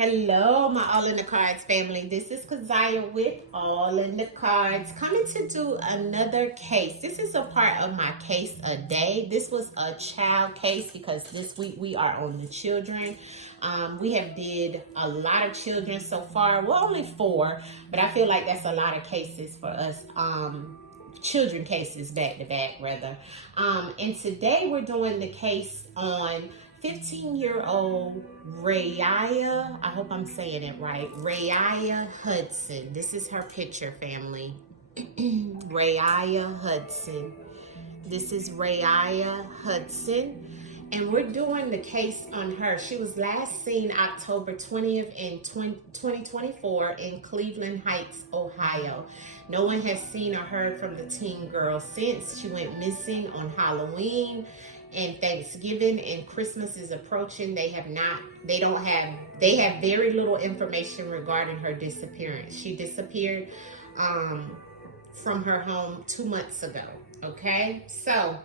Hello, my All in the Cards family. This is Kazaya with All in the Cards, coming to do another case. This is a part of my case a day. This was a child case because this week we are on the children. We have did a lot of children so far. Well, only 4, but I feel like that's a lot of cases for us. Children cases back to back rather. And today we're doing the case on 15-year-old Rayia, I hope I'm saying it right, Rayia Hudson. This is her picture, family. Rayia Hudson. This is Rayia Hudson. And we're doing the case on her. She was last seen October 20th in 2024 in Cleveland Heights, Ohio. No one has seen or heard from the teen girl since. She went missing on Halloween and Thanksgiving, and Christmas is approaching. They have very little information regarding her disappearance. She disappeared from her home 2 months ago. Okay, so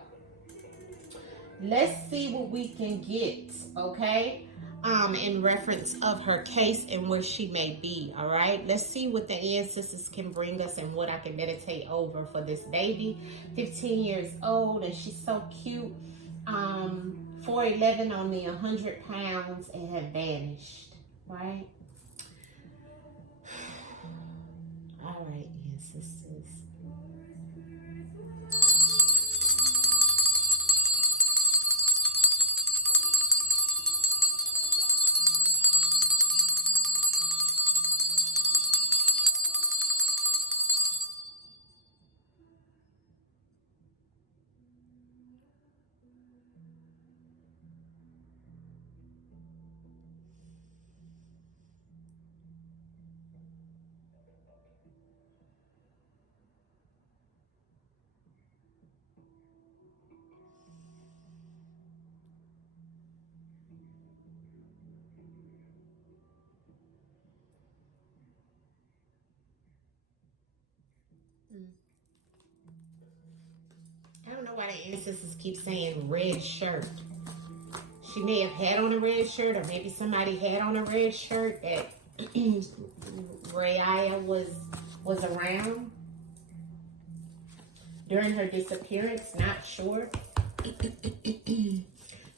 let's see what we can get, okay, in reference of her case and where she may be. All right, let's see what the ancestors can bring us and what I can meditate over for this baby. 15 years old, and she's so cute. 4'11", only 100 pounds, and had vanished, right? All right, ancestors. I don't know why the ancestors keep saying red shirt. She may have had on a red shirt, or maybe somebody had on a red shirt that Rayia was around during her disappearance. Not sure.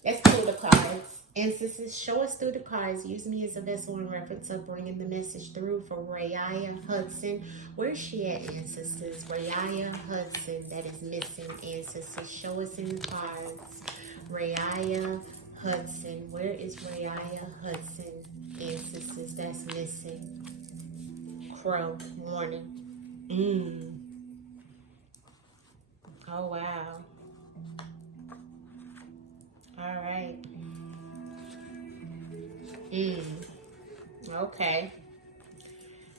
Let's pull the cards. Ancestors, show us through the cards. Use me as a vessel in reference of bringing the message through for Rayia Hudson. Where's she at, ancestors? Rayia Hudson, that is missing. Ancestors, show us in the cards. Rayia Hudson. Where is Rayia Hudson? Ancestors, that's missing. Crow, warning. Oh, wow. All right. Okay.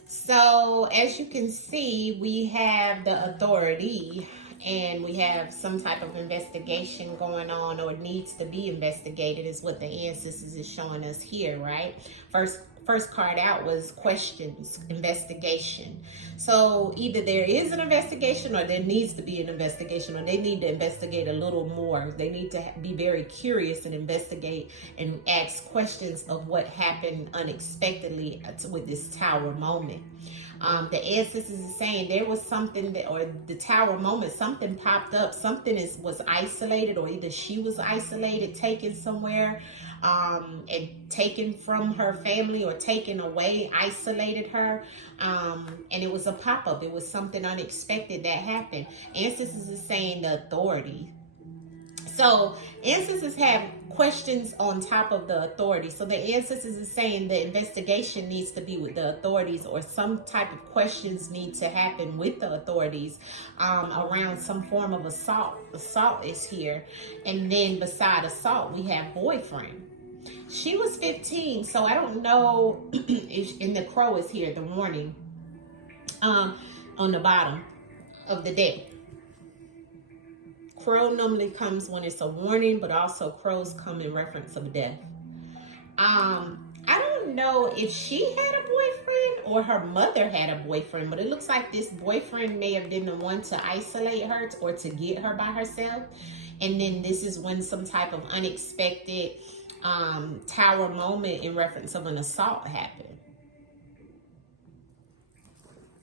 So as you can see, we have the authority and we have some type of investigation going on, or needs to be investigated, is what the ancestors is showing us here, right? First card out was questions, investigation. So either there is an investigation, or there needs to be an investigation, or they need to investigate a little more. They need to be very curious and investigate and ask questions of what happened unexpectedly with this tower moment. The ancestors is saying there was something that, or the tower moment, something popped up, something was isolated, or either she was isolated, taken somewhere, and taken from her family, or taken away, isolated her, and it was a pop-up. It was something unexpected that happened. Ancestors is saying the authority. So ancestors have questions on top of the authority. So the ancestors is saying the investigation needs to be with the authorities, or some type of questions need to happen with the authorities around some form of assault. Assault is here. And then beside assault, we have boyfriend. She was 15, so I don't know if, and the crow is here, the warning on the bottom of the deck. Crow normally comes when it's a warning, but also crows come in reference of death. I don't know if she had a boyfriend or her mother had a boyfriend, but it looks like this boyfriend may have been the one to isolate her or to get her by herself. And then this is when some type of unexpected Tower moment in reference of an assault happened.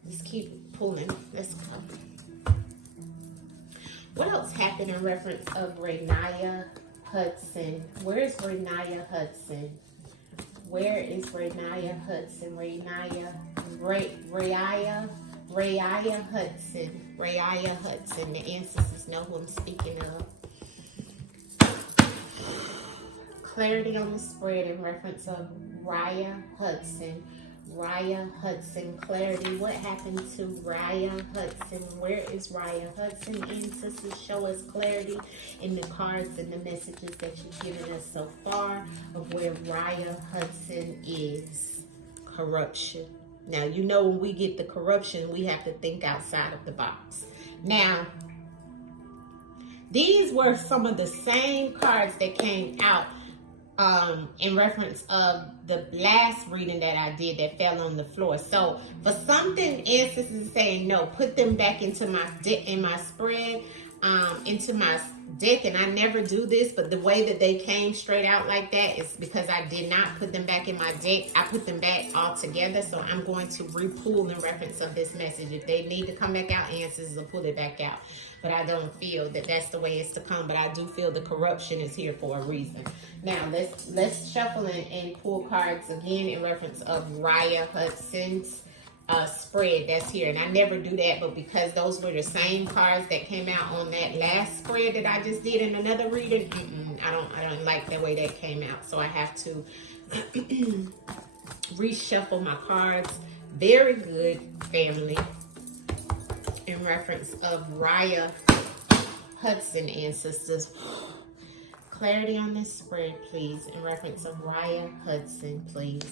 Just keep pulling. Let's go. What else happened in reference of Rayia Hudson? Where's Rayia Hudson? Where is Rayia Hudson? Rayia Hudson. Rayia Hudson. The ancestors know who I'm speaking of. Clarity on the spread in reference of Rayia Hudson. Rayia Hudson, clarity. What happened to Rayia Hudson? Where is Rayia Hudson? Ancestors, show us clarity in the cards and the messages that you've given us so far of where Rayia Hudson is. Corruption. Now, you know when we get the corruption, we have to think outside of the box. Now, these were some of the same cards that came out in reference of the last reading that I did that fell on the floor. So for something, ancestors is saying no, put them back into my spread, into my deck. And I never do this, but the way that they came straight out like that is because I did not put them back in my deck. I put them back all together. So I'm going to re-pull in reference of this message. If they need to come back out, ancestors will pull it back out. But I don't feel that that's the way it's to come. But I do feel the corruption is here for a reason. Now, let's shuffle and pull cards again in reference of Rayia Hudson's spread that's here. And I never do that, but because those were the same cards that came out on that last spread that I just did in another reading, I don't like the way that came out. So I have to reshuffle my cards. Very good, family. In reference of Rayia Hudson, ancestors. Clarity on this spread, please. In reference of Rayia Hudson, please.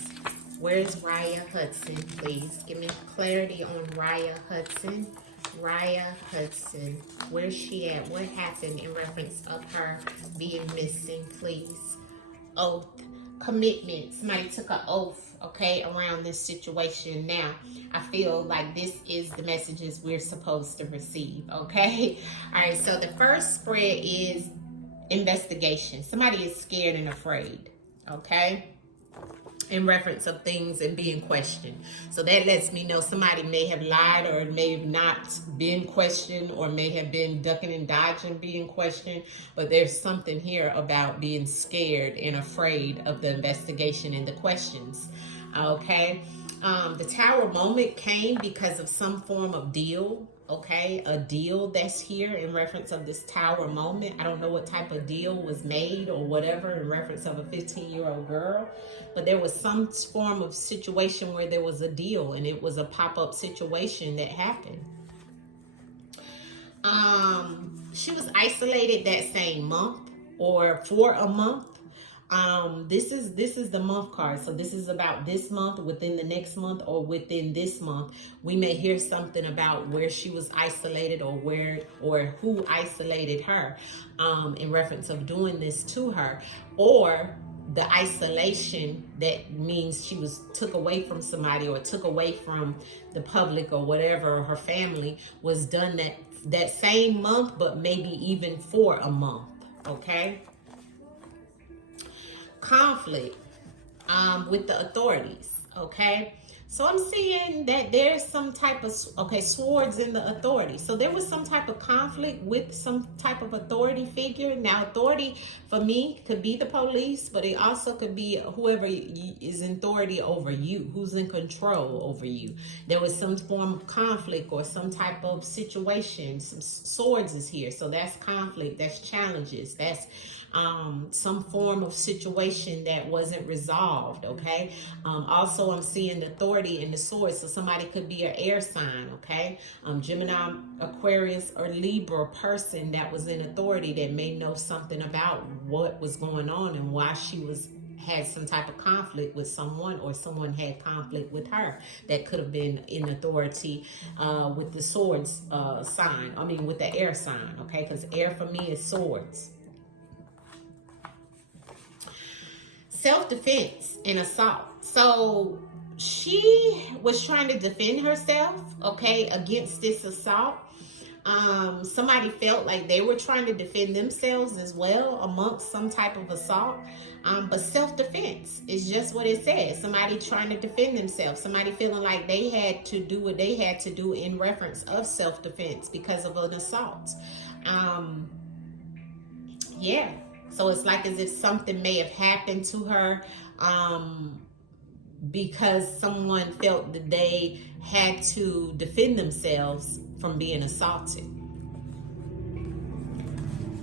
Where's Rayia Hudson, please? Give me clarity on Rayia Hudson. Rayia Hudson. Where's she at? What happened in reference of her being missing, please? Oath. Commitment. Somebody took an oath, okay, around this situation. Now, I feel like this is the messages we're supposed to receive, okay? All right, so the first spread is investigation. Somebody is scared and afraid, okay? In reference of things and being questioned. So that lets me know somebody may have lied or may have not been questioned or may have been ducking and dodging being questioned. But there's something here about being scared and afraid of the investigation and the questions. Okay. The Tower moment came because of some form of deal. Okay, a deal that's here in reference of this Tower moment. I don't know what type of deal was made or whatever in reference of a 15-year-old girl, but there was some form of situation where there was a deal and it was a pop-up situation that happened. She was isolated that same month or for a month. This is the month card. So this is about this month, within the next month, or within this month. We may hear something about where she was isolated or who isolated her, in reference of doing this to her, or the isolation that means she was took away from somebody or took away from the public or whatever, or her family was done that same month, but maybe even for a month. Okay. Conflict with the authorities. Okay, so I'm seeing that there's some type of swords in the authority. So there was some type of conflict with some type of authority figure. Now, authority for me could be the police, but it also could be whoever is in authority over you, who's in control over you. There was some form of conflict or some type of situation. Some swords is here, so that's conflict, that's challenges, that's some form of situation that wasn't resolved. Okay. Also, I'm seeing the authority in the sword. So somebody could be an air sign. Okay. Gemini, Aquarius, or Libra person that was in authority that may know something about what was going on and why she had some type of conflict with someone, or someone had conflict with her that could have been in authority with the swords sign. I mean, with the air sign. Okay. Because air for me is swords. Self-defense and assault. So she was trying to defend herself, okay, against this assault. Somebody felt like they were trying to defend themselves as well amongst some type of assault. But self-defense is just what it says. Somebody trying to defend themselves. Somebody feeling like they had to do what they had to do in reference of self-defense because of an assault. Yeah. So it's like as if something may have happened to her because someone felt that they had to defend themselves from being assaulted.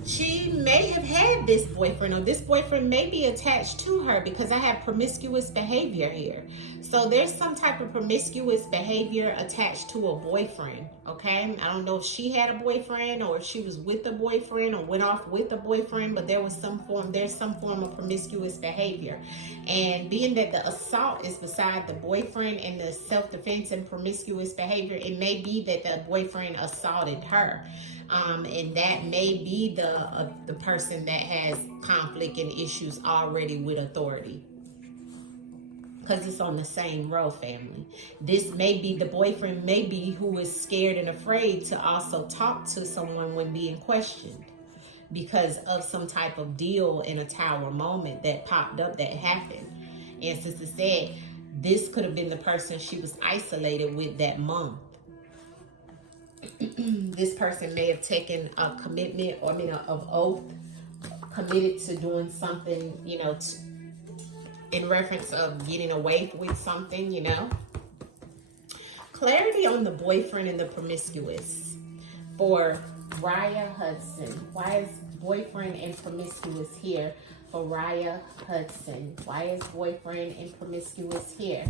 She may have had this boyfriend, or this boyfriend may be attached to her, because I have promiscuous behavior here. So there's some type of promiscuous behavior attached to a boyfriend, okay? I don't know if she had a boyfriend or if she was with a boyfriend or went off with a boyfriend, but there's some form of promiscuous behavior. And being that the assault is beside the boyfriend and the self-defense and promiscuous behavior, it may be that the boyfriend assaulted her. And that may be the person that has conflict and issues already with authority, because it's on the same row, family. This may be the boyfriend, maybe, who is scared and afraid to also talk to someone when being questioned because of some type of deal in a tower moment that popped up, that happened. And Sister said this could have been the person she was isolated with that month. This person may have taken a commitment, or of oath, committed to doing something, in reference of getting away with something, Clarity on the boyfriend and the promiscuous for Rayia Hudson. Why is boyfriend and promiscuous here for Rayia Hudson? Why is boyfriend and promiscuous here?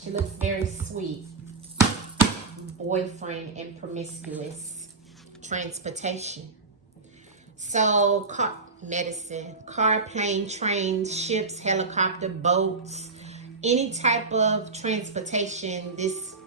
She looks very sweet. Boyfriend and promiscuous. Transportation. So car, medicine, car, plane, trains, ships, helicopter, boats, any type of transportation.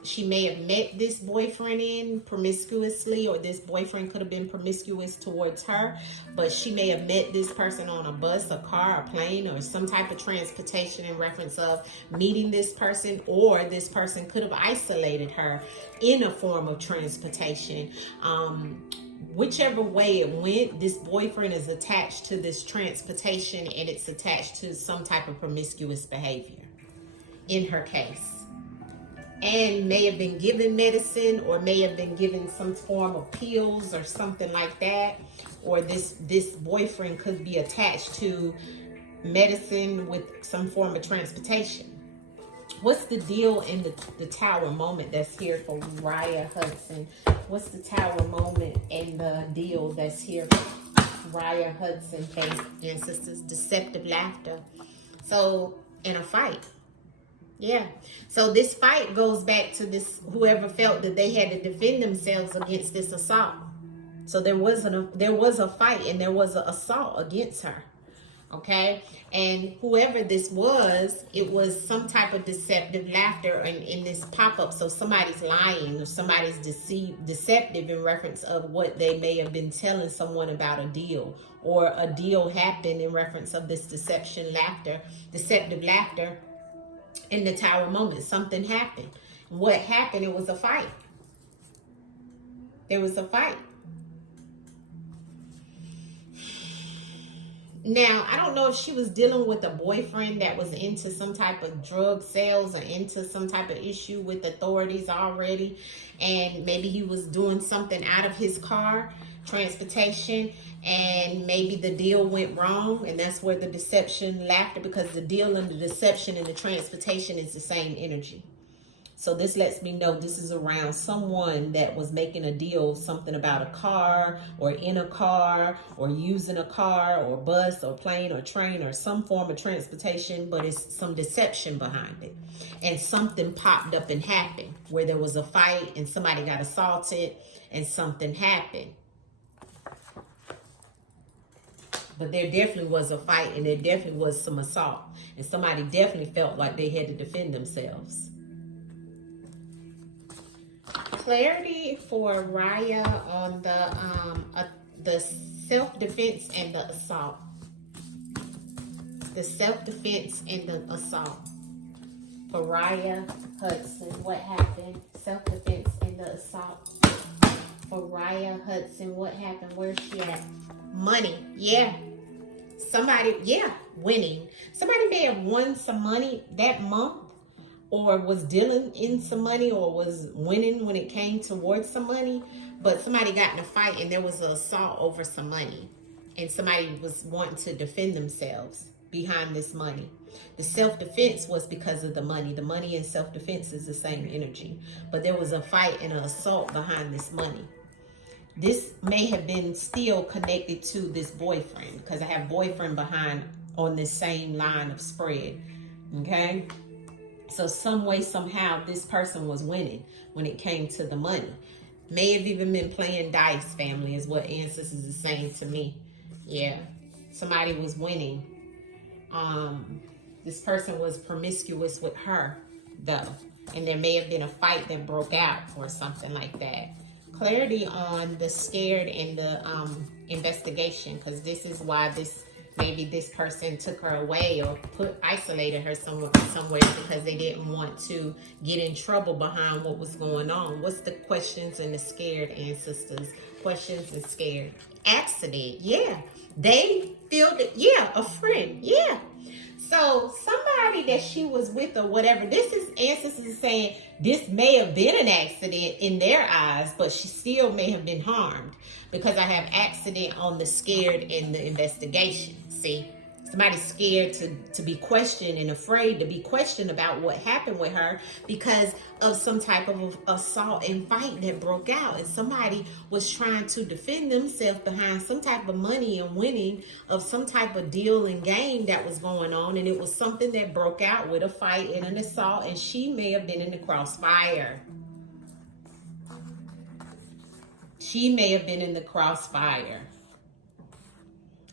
She may have met this boyfriend in promiscuously, or this boyfriend could have been promiscuous towards her, but she may have met this person on a bus, a car, a plane, or some type of transportation in reference of meeting this person, or this person could have isolated her in a form of transportation. Whichever way it went, this boyfriend is attached to this transportation, and it's attached to some type of promiscuous behavior in her case. And may have been given medicine, or may have been given some form of pills or something like that. Or this boyfriend could be attached to medicine with some form of transportation. What's the deal in the tower moment that's here for Rayia Hudson? What's the tower moment and the deal that's here for Rayia Hudson, and sisters? Deceptive laughter. So, in a fight. Yeah. So this fight goes back to this, whoever felt that they had to defend themselves against this assault. So there was a fight, and there was an assault against her. Okay. And whoever this was, it was some type of deceptive laughter in this pop-up. So somebody's lying, or somebody's deceptive in reference of what they may have been telling someone about a deal, or a deal happened in reference of this deceptive laughter. In the tower moment, something happened. What happened? It was a fight. There was a fight. Now, I don't know if she was dealing with a boyfriend that was into some type of drug sales, or into some type of issue with authorities already, and maybe he was doing something out of his car, transportation, and maybe the deal went wrong, and that's where the deception, laughter, because the deal and the deception and the transportation is the same energy. So this lets me know this is around someone that was making a deal, something about a car, or in a car, or using a car, or bus, or plane, or train, or some form of transportation, but it's some deception behind it. And something popped up and happened, where there was a fight and somebody got assaulted and something happened. But there definitely was a fight, and there definitely was some assault, and somebody definitely felt like they had to defend themselves. Clarity for Rayia on the self-defense and the assault. The self-defense and the assault. For Rayia Hudson, what happened? Self-defense and the assault. For Rayia Hudson, what happened? Where's she at? Money. Yeah. Somebody, yeah, winning. Somebody may have won some money that month, or was dealing in some money, or was winning when it came towards some money. But somebody got in a fight and there was an assault over some money. And somebody was wanting to defend themselves behind this money. The self-defense was because of the money. The money and self-defense is the same energy. But there was a fight and an assault behind this money. This may have been still connected to this boyfriend, because I have boyfriend behind on this same line of spread. Okay? So some way, somehow, this person was winning when it came to the money. May have even been playing dice, family, is what ancestors is saying to me. Yeah, somebody was winning. This person was promiscuous with her, though. And there may have been a fight that broke out or something like that. Clarity on the scared and the investigation, because this is why maybe this person took her away or isolated her somewhere because they didn't want to get in trouble behind what was going on. What's the questions and the scared, ancestors? Questions and scared. Accident, yeah. They feel that, yeah, a friend, yeah. So somebody that she was with or whatever, this is ancestors saying this may have been an accident in their eyes, but she still may have been harmed, because I have accident on the scared and the investigation. See, somebody's scared to be questioned and afraid to be questioned about what happened with her because of some type of assault and fight that broke out. And somebody was trying to defend themselves behind some type of money and winning of some type of deal and game that was going on. And it was something that broke out with a fight and an assault. And she may have been in the crossfire. She may have been in the crossfire.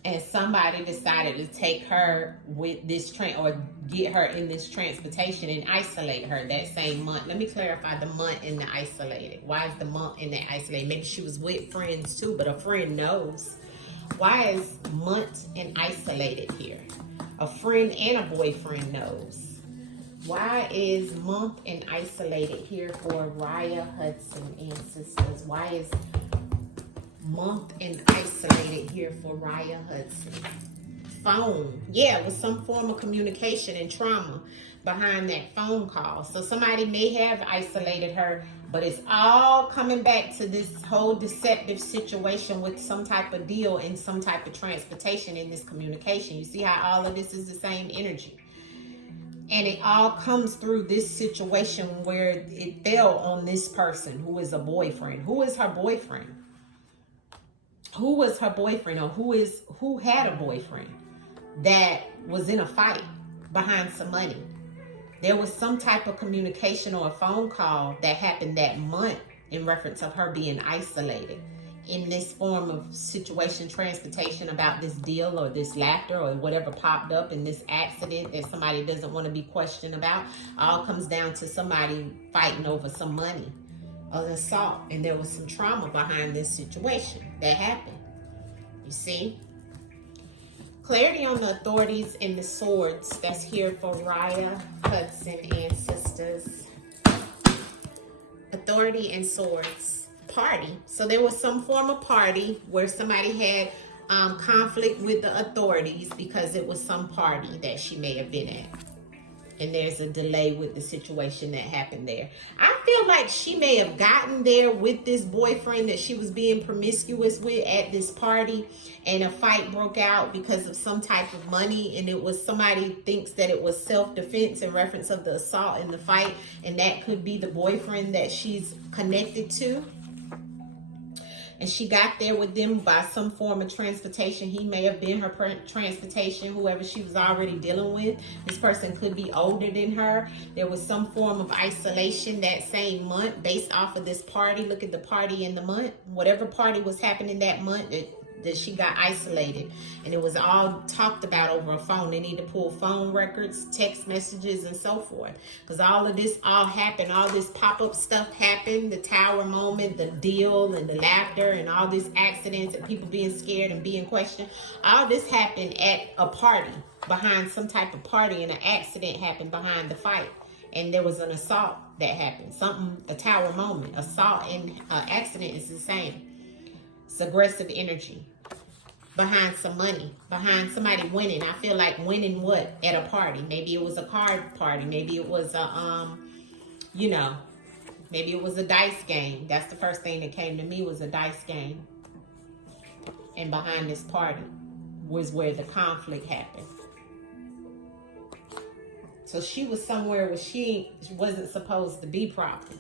And somebody decided to take her with this or get her in this transportation and isolate her that same month. Let me clarify the month in the isolated. Why is the month in the isolated? Maybe she was with friends too, but a friend knows. Why is month and isolated here? A friend and a boyfriend knows. Why is month and isolated here for Rayia Hudson, ancestors? Why is month and isolated here for Rayia Hudson? Phone. Yeah, with some form of communication and trauma behind that phone call. So somebody may have isolated her, but it's all coming back to this whole deceptive situation with some type of deal and some type of transportation in this communication. You see how all of this is the same energy? And it all comes through this situation where it fell on this person who is a boyfriend. Who is her boyfriend? Who was her boyfriend, or who had a boyfriend that was in a fight behind some money? There was some type of communication or a phone call that happened that month in reference of her being isolated in this form of situation, transportation about this deal or this laughter or whatever popped up in this accident that somebody doesn't want to be questioned about. All comes down to somebody fighting over some money. An assault, and there was some trauma behind this situation that happened. You see? Clarity on the authorities and the swords that's here for Rayia Hudson, ancestors. Authority and swords. Party. So there was some form of party where somebody had conflict with the authorities because it was some party that she may have been at. And there's a delay with the situation that happened there. I feel like she may have gotten there with this boyfriend that she was being promiscuous with at this party, and a fight broke out because of some type of money, and it was somebody thinks that it was self-defense in reference of the assault and the fight, and that could be the boyfriend that she's connected to. And she got there with them by some form of transportation. He may have been her transportation, whoever she was already dealing with. This person could be older than her. There was some form of isolation that same month based off of this party. Look at the party in the month. Whatever party was happening that month, that she got isolated, and it was all talked about over a phone. They need to pull phone records, text messages, and so forth, because all of this all happened. All this pop-up stuff happened, the tower moment, the deal, and the laughter, and all these accidents, and people being scared and being questioned. All this happened at a party, behind some type of party, and an accident happened behind the fight. and there was an assault that happened. Something, a tower moment. Assault and accident is the same. It's aggressive energy. Behind some money. Behind somebody winning. I feel like winning what? At a party. Maybe it was a card party. Maybe it was a, you know, maybe it was a dice game. That's the first thing that came to me, was a dice game. And behind this party was where the conflict happened. So she was somewhere where she wasn't supposed to be properly.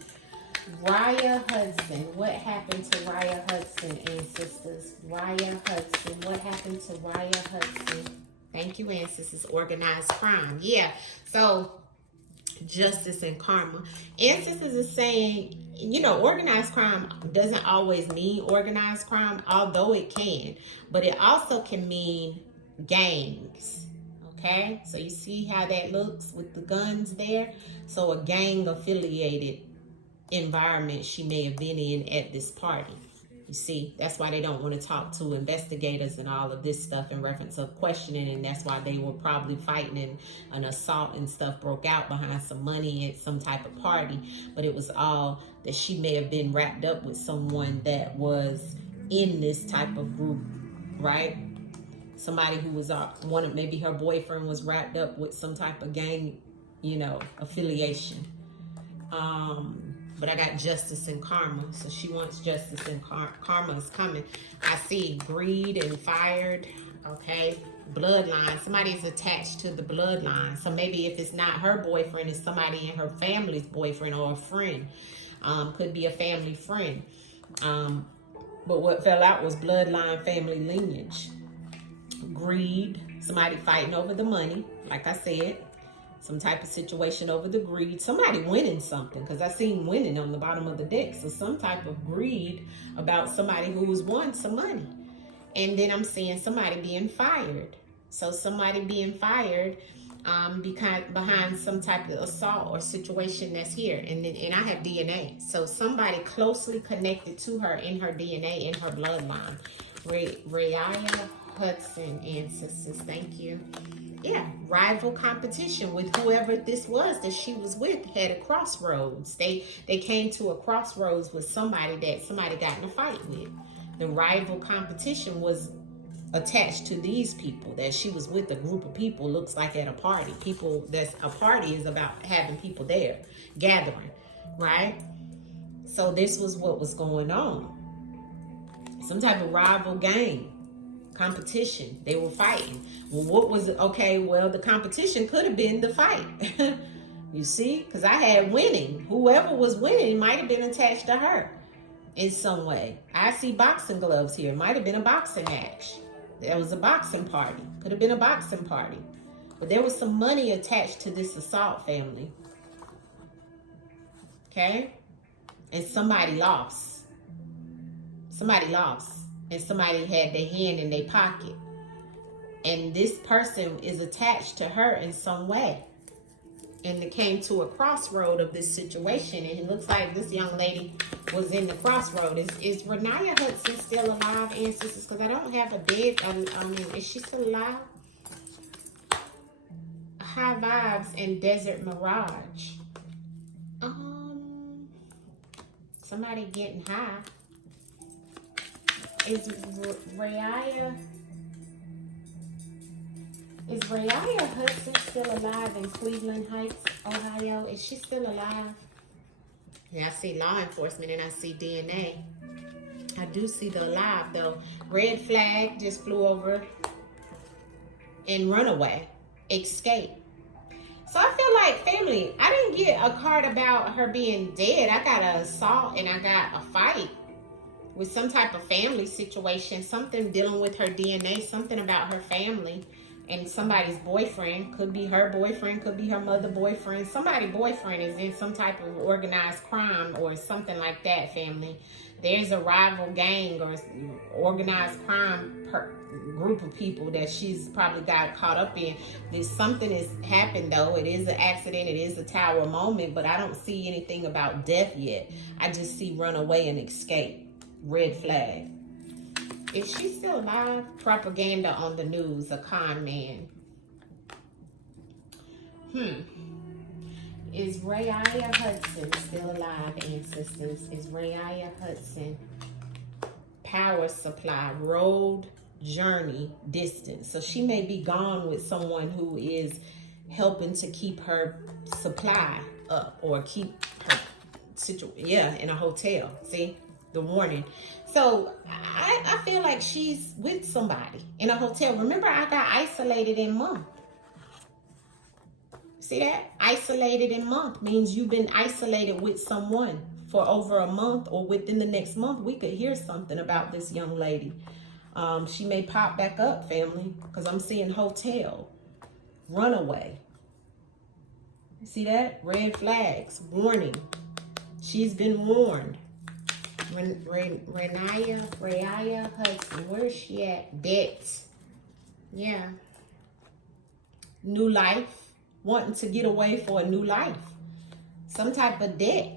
Rayia Hudson. What happened to Rayia Hudson, ancestors? Rayia Hudson. What happened to Rayia Hudson? Thank you, ancestors. Organized crime. Yeah. So, justice and karma. Ancestors is saying, you know, organized crime doesn't always mean organized crime, although it can. But it also can mean gangs. Okay? So, you see how that looks with the guns there? So, a gang-affiliated environment she may have been in at this party. You see, that's why they don't want to talk to investigators and all of this stuff in reference of questioning, and that's why they were probably fighting and an assault and stuff broke out behind some money at some type of party. But it was all that she may have been wrapped up with someone that was in this type of group, right? Somebody who was maybe her boyfriend was wrapped up with some type of gang, you know, affiliation. But I got justice and karma. So she wants justice and karma is coming. I see greed and fired. Okay. Bloodline. Somebody is attached to the bloodline. So maybe if it's not her boyfriend, it's somebody in her family's boyfriend or a friend. Could be a family friend. But what fell out was bloodline, family lineage. Greed. Somebody fighting over the money. Like I said. Some type of situation over the greed. Somebody winning something, because I seen winning on the bottom of the deck. So some type of greed about somebody who has won some money. And then I'm seeing somebody being fired. So somebody being fired behind some type of assault or situation that's here. And I have DNA. So somebody closely connected to her in her DNA, in her bloodline. Rayia Hudson, ancestors. Thank you. Yeah, rival competition with whoever this was that she was with had a crossroads. They came to a crossroads with somebody that somebody got in a fight with. The rival competition was attached to these people that she was with, a group of people, looks like at a party. A party is about having people there, gathering, right? So this was what was going on. Some type of rival game. Competition. They were fighting. Well, what was it? Okay, well, the competition could have been the fight. You see? Because I had winning. Whoever was winning might have been attached to her in some way. I see boxing gloves here. Might have been a boxing match. There was a boxing party. Could have been a boxing party. But there was some money attached to this assault, family. Okay? And somebody lost. Somebody lost. And somebody had their hand in their pocket. And this person is attached to her in some way. And they came to a crossroad of this situation. And it looks like this young lady was in the crossroad. Is Rayia Hudson still alive, ancestors? Because I don't have a dead, is she still alive? High Vibes and Desert Mirage. Somebody getting high. Is Rayia Hudson still alive in Cleveland Heights, Ohio? Is she still alive? Yeah, I see law enforcement and I see DNA. I do see the alive though. Red flag just flew over and runaway. Escape. So I feel like, family, I didn't get a card about her being dead. I got an assault and I got a fight with some type of family situation, something dealing with her DNA, something about her family and somebody's boyfriend. Could be her boyfriend, could be her mother boyfriend. Somebody's boyfriend is in some type of organized crime or something like that, family. There's a rival gang or organized crime group of people that she's probably got caught up in. There's something has happened though. It is an accident, it is a tower moment, but I don't see anything about death yet. I just see runaway and escape. Red flag. Is she still alive? Propaganda on the news, a con man. Is Rayia Hudson still alive, ancestors? Is Rayia Hudson power supply, road, journey, distance? So she may be gone with someone who is helping to keep her supply up or keep her in a hotel. See the warning. So I feel like she's with somebody in a hotel. Remember, I got isolated in month. See that? Isolated in month means you've been isolated with someone for over a month, or within the next month. We could hear something about this young lady. She may pop back up, family, because I'm seeing hotel, runaway. See that? Red flags, warning. She's been warned. Rayia Hudson, where is she at? Debt. Yeah. New life. Wanting to get away for a new life. Some type of debt.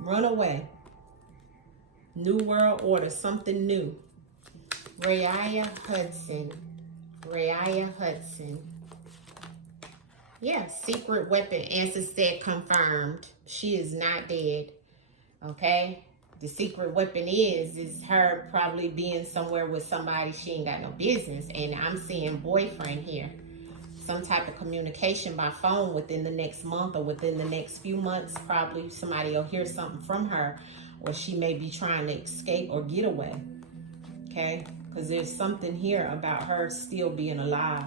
Runaway. New world order. Something new. Rayia Hudson. Rayia Hudson. Yeah, secret weapon. Answer said confirmed. She is not dead. Okay? The secret weapon is her probably being somewhere with somebody she ain't got no business. And I'm seeing boyfriend here. Some type of communication by phone within the next month or within the next few months. Probably somebody will hear something from her, or she may be trying to escape or get away. Okay? Because there's something here about her still being alive.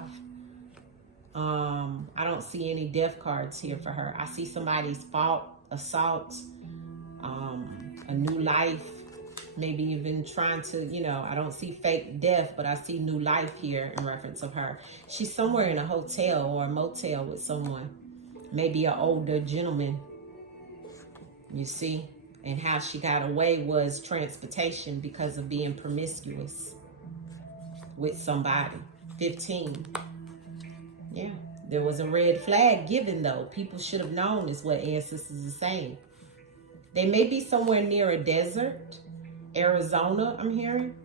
I don't see any death cards here for her. I see somebody's fault, assault, a new life, maybe even trying to, I don't see fake death, but I see new life here in reference of her. She's somewhere in a hotel or a motel with someone, maybe an older gentleman, you see, and how she got away was transportation because of being promiscuous with somebody. 15. Yeah, there was a red flag given though. People should have known is what ancestors are saying. They may be somewhere near a desert. Arizona, I'm hearing.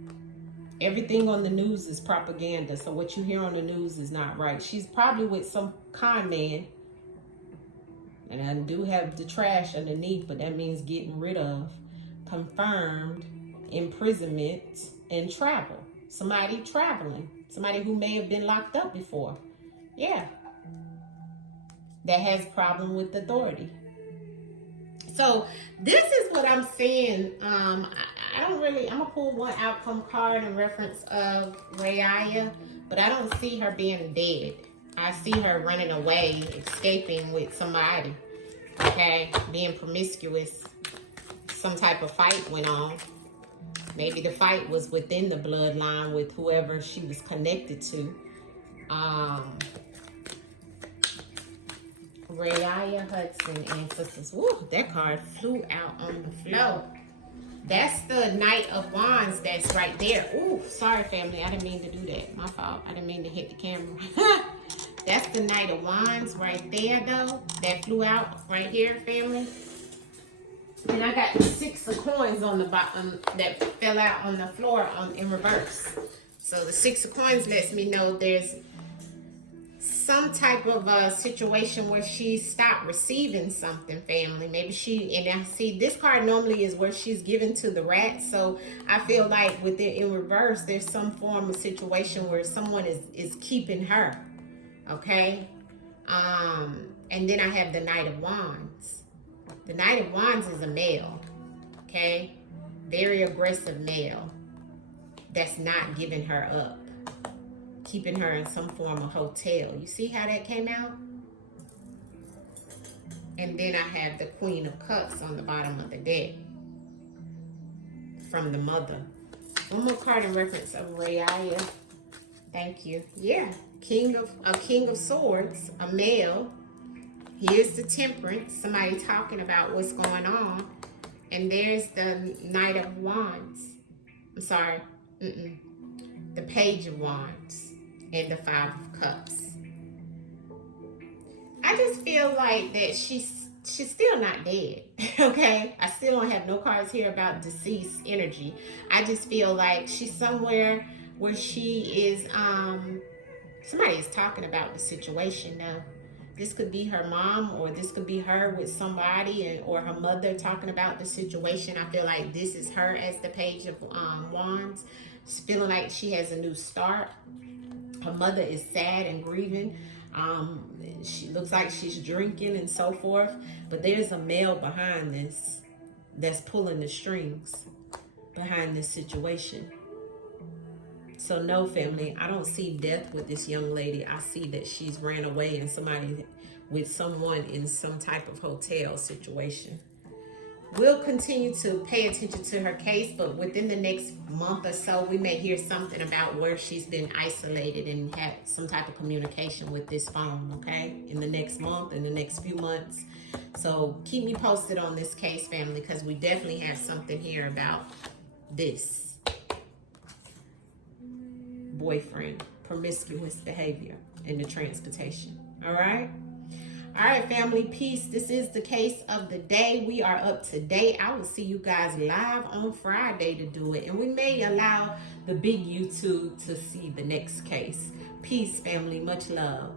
Everything on the news is propaganda. So what you hear on the news is not right. She's probably with some con man. And I do have the trash underneath, but that means getting rid of. Confirmed imprisonment and travel. Somebody traveling. Somebody who may have been locked up before. Yeah. That has problem with authority. So this is what I'm seeing. I'm gonna pull one outcome card in reference of Rayia, but I don't see her being dead. I see her running away, escaping with somebody, okay? Being promiscuous. Some type of fight went on. Maybe the fight was within the bloodline with whoever she was connected to. Rayia Hudson, ancestors. Woo, that card flew out on the floor. That's the Knight of Wands that's right there. Ooh, sorry, family. I didn't mean to do that. My fault. I didn't mean to hit the camera. That's the Knight of Wands right there, though. That flew out right here, family. And I got the 6 of coins on the bottom that fell out on the floor in reverse. So the 6 of coins lets me know there's some type of a situation where she stopped receiving something, family. Maybe and I see this card normally is where she's given to the rat. So I feel like with it in reverse, there's some form of situation where someone is keeping her. Okay. And then I have the Knight of Wands. The Knight of Wands is a male. Okay. Very aggressive male. That's not giving her up. Keeping her in some form of hotel. You see how that came out? And then I have the Queen of Cups on the bottom of the deck. From the mother. One more card in reference of Rayia. Thank you. Yeah. King of Swords. A male. Here's the Temperance. Somebody talking about what's going on. And there's the Knight of Wands. I'm sorry. The Page of Wands. And the 5 of Cups. I just feel like that she's still not dead. Okay? I still don't have no cards here about deceased energy. I just feel like she's somewhere where she is somebody is talking about the situation now. This could be her mom, or this could be her with somebody, or her mother talking about the situation. I feel like this is her as the Page of Wands. She's feeling like she has a new start. Her mother is sad and grieving. She looks like she's drinking and so forth. But there's a male behind this that's pulling the strings behind this situation. So no, family, I don't see death with this young lady. I see that she's ran away and with someone in some type of hotel situation. We'll continue to pay attention to her case, but within the next month or so, we may hear something about where she's been isolated and had some type of communication with this phone, okay? In the next month, in the next few months. So keep me posted on this case, family, because we definitely have something here about this boyfriend, promiscuous behavior in the transportation. All right, family, peace. This is the case of the day. We are up to date. I will see you guys live on Friday to do it, and we may allow the big YouTube to see the next case. Peace, family. Much love.